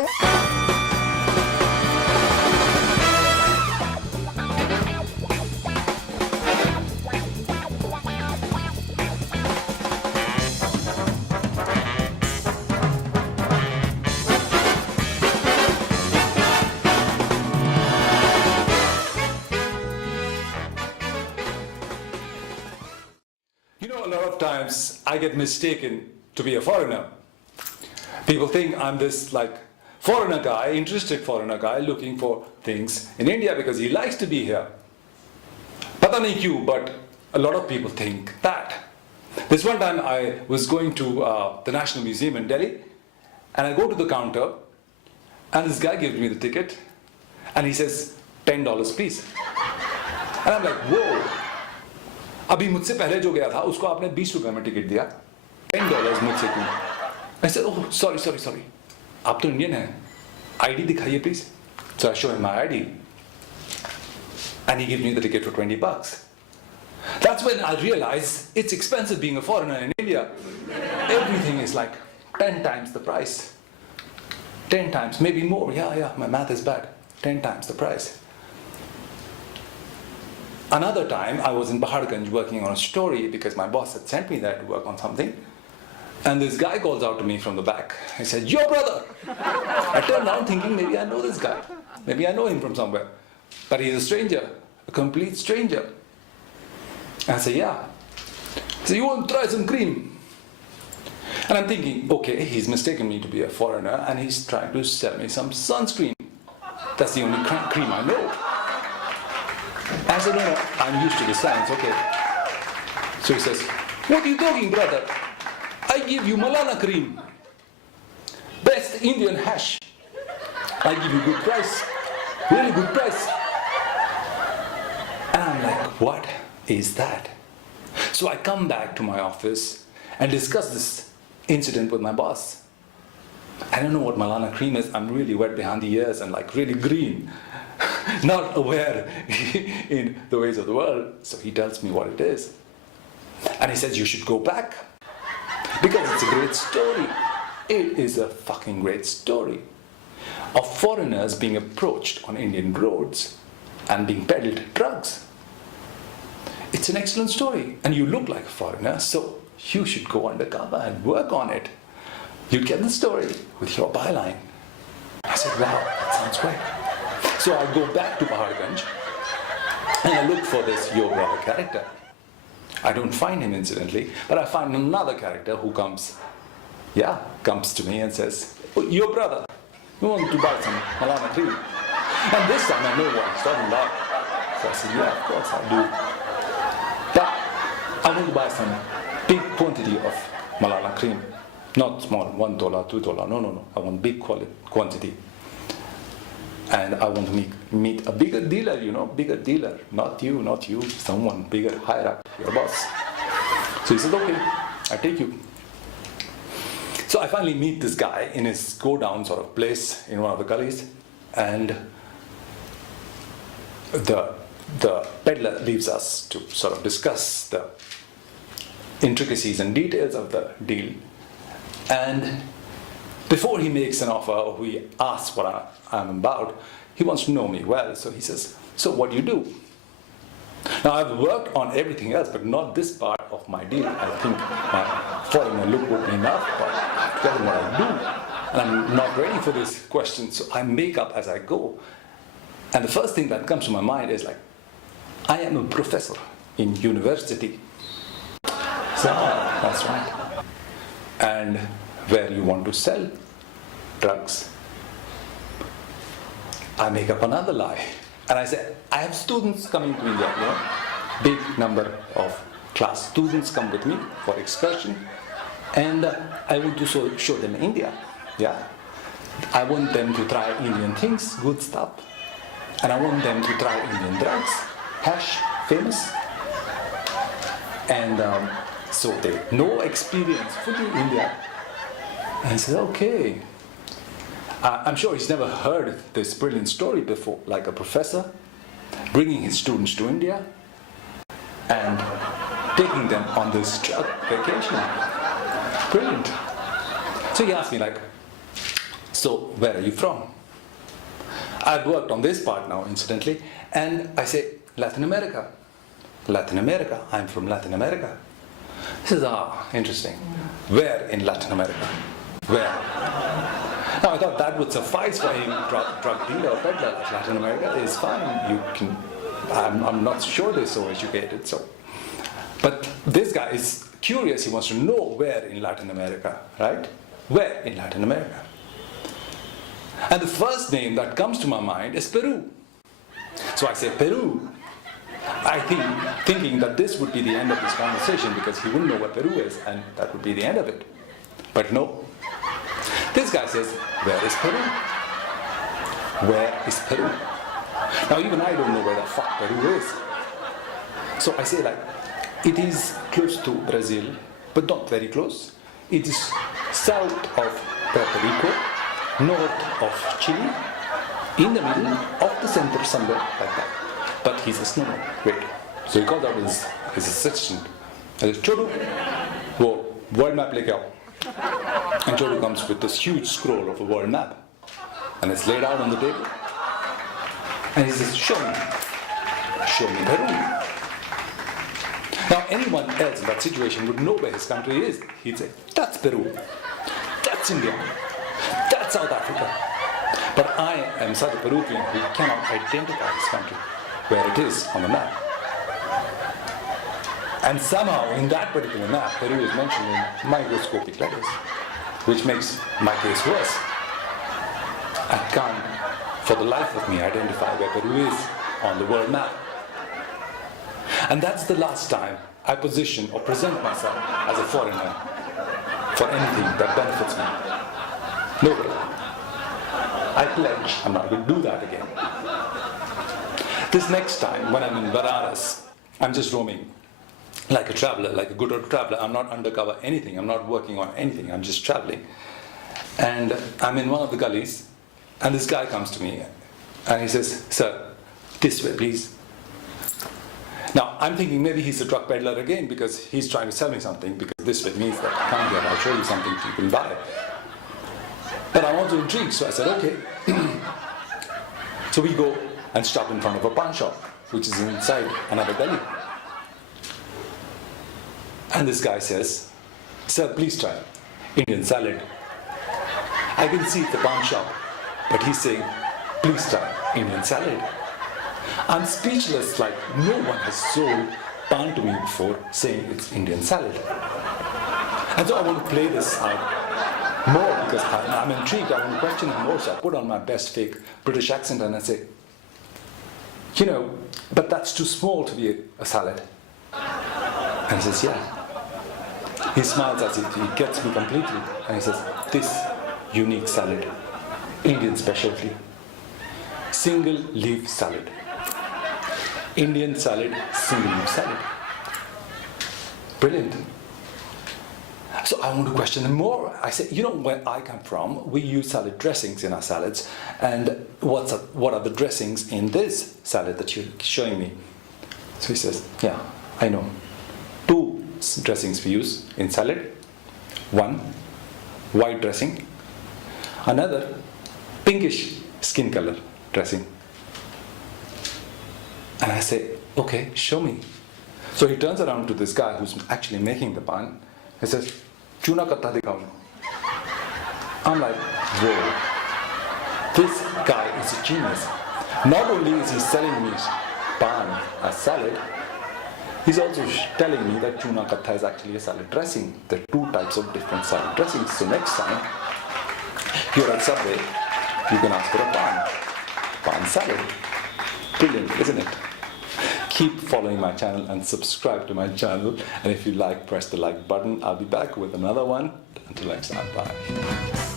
You know, a lot of times I get mistaken to be a foreigner. People think I'm this foreigner guy, interested foreigner guy looking for things in India because he likes to be here. Pata nahi kyun, but a lot of people think that. This one time I was going to the National Museum in Delhi, and I go to the counter and this guy gives me the ticket and he says, $10 please. And I'm like, whoa. अभी मुझसे पहले जो गया था उसको आपने 20 रुपए में टिकट दिया, $10 मुझसे क्यों? I said, oh, sorry. आप तो इंडियन हैं, ID दिखाइए please. So I show him my ID, and he gives me the ticket for $20. That's when I realize it's expensive being a foreigner in India. Everything is like 10 times the price. 10 times, maybe more. Yeah, my math is bad. 10 times the price. Another time, I was in Paharganj working on a story because my boss had sent me there to work on something. And this guy calls out to me from the back. He said, "Your brother!" I turned around thinking maybe I know this guy. Maybe I know him from somewhere. But he's a stranger, a complete stranger. I said, "Yeah." He said, "You want to try some cream?" And I'm thinking, okay, he's mistaken me to be a foreigner and he's trying to sell me some sunscreen. That's the only cream I know. I said, no, I'm used to the science, okay. So he says, "What are you talking, brother? I give you Malana cream. Best Indian hash. I give you good price. Really good price." And I'm like, what is that? So I come back to my office and discuss this incident with my boss. I don't know what Malana cream is. I'm really wet behind the ears and really green. Not aware in the ways of the world. So he tells me what it is. And he says, "You should go back. Because it's a great story." It is a fucking great story of foreigners being approached on Indian roads and being peddled drugs. It's an excellent story. And you look like a foreigner, so you should go undercover and work on it. You'd get the story with your byline. I said, wow, that sounds great. So I go back to Paharganj and I look for this Yo Brother character. I don't find him incidentally, but I find another character who comes to me and says, "Oh, Yo Brother, you want to buy some Malana cream?" And this time I know what he's talking about. So I said, "Yeah, of course I do. But I want to buy some big quantity of Malana cream. Not small, $1, $2, no. I want big quantity. And I want to meet a bigger dealer, bigger dealer. Not you, someone bigger, higher up, your boss." So he said, "Okay, I take you." So I finally meet this guy in his go-down sort of place in one of the gullies. And the peddler leaves us to sort of discuss the intricacies and details of the deal. And before he makes an offer or he asks what I'm about, he wants to know me well. So he says, "So what do you do?" Now I've worked on everything else, but not this part of my deal. I think my foreigner look would be enough, but I tell him what I do. And I'm not ready for this question, so I make up as I go. And the first thing that comes to my mind is I am a professor in university. So, that's right. And where you want to sell drugs, I make up another lie. And I say, I have students coming to India, big number of class students come with me for excursion, and I want to show them India. I want them to try Indian things, good stuff, and I want them to try Indian drugs, hash, famous, and so they no experience, fully India. And I said, okay. I'm sure he's never heard this brilliant story before, like a professor bringing his students to India and taking them on this vacation. Brilliant. So he asked me so where are you from? I've worked on this part now, incidentally, and I say, Latin America. Latin America, I'm from Latin America. He says, interesting. Where in Latin America? Where? Now I thought that would suffice for him. Drug dealer or peddler. Latin America is fine. You can. I'm not sure they're so educated. So, but this guy is curious. He wants to know where in Latin America, right? Where in Latin America? And the first name that comes to my mind is Peru. So I say Peru. Thinking that this would be the end of this conversation because he wouldn't know what Peru is, and that would be the end of it. But no. This guy says, where is Peru? Where is Peru? Now even I don't know where the fuck Peru is. So I say like, it is close to Brazil, but not very close. It is south of Puerto Rico, north of Chile, in the middle of the center somewhere like that. But he says, no, wait. So he called out his assistant. I said, Chodu, wo world map leke aao. And Chodu comes with this huge scroll of a world map. And it's laid out on the table. And he says, show me. Show me Peru. Now anyone else in that situation would know where his country is. He'd say, that's Peru. That's India. That's South Africa. But I am such a Peruvian who cannot identify his country, where it is on the map. And somehow in that particular map, Peru is mentioned in microscopic letters, which makes my case worse. I can't, for the life of me, identify where Peru is on the world map. And that's the last time I position or present myself as a foreigner for anything that benefits me. No way. I pledge I'm not going to do that again. This next time, when I'm in Banaras, I'm just roaming like a traveler, like a good old traveler. I'm not undercover anything. I'm not working on anything. I'm just traveling. And I'm in one of the gullies, and this guy comes to me, and he says, sir, this way, please. Now, I'm thinking maybe he's a drug peddler again because he's trying to sell me something, because this way means that come here, I'll show you something you can buy. But I'm also intrigued, so I said, okay. So we go and stop in front of a pawn shop, which is inside another gully. And this guy says, sir, please try Indian salad. I can see it's a pawn shop, but he's saying, please try Indian salad. I'm speechless, like no one has sold pan to me before saying it's Indian salad. And so I want to play this out more because I'm intrigued. I want to question him more. So I put on my best fake British accent and I say, you know, but that's too small to be a salad. And he says, yeah. He smiles as if he gets me completely. And he says, this unique salad, Indian specialty, single leaf salad. Indian salad, single leaf salad. Brilliant. So I want to question him more. I say, you know, where I come from, we use salad dressings in our salads. And what are the dressings in this salad that you're showing me? So he says, yeah, I know. 2 dressings we use in salad. 1, white dressing. Another, pinkish skin color dressing. And I say, okay, show me. So he turns around to this guy who's actually making the pan. He says, Chuna katta dikhao. I'm like, whoa. This guy is a genius. Not only is he selling me pan as salad, he's also telling me that Chuna katta is actually a salad dressing. There are 2 types of different salad dressings. So next time you're at Subway, you can ask for a pan salad. Brilliant, isn't it? Keep following my channel and subscribe to my channel. And if you like, press the like button. I'll be back with another one. Until next time, bye.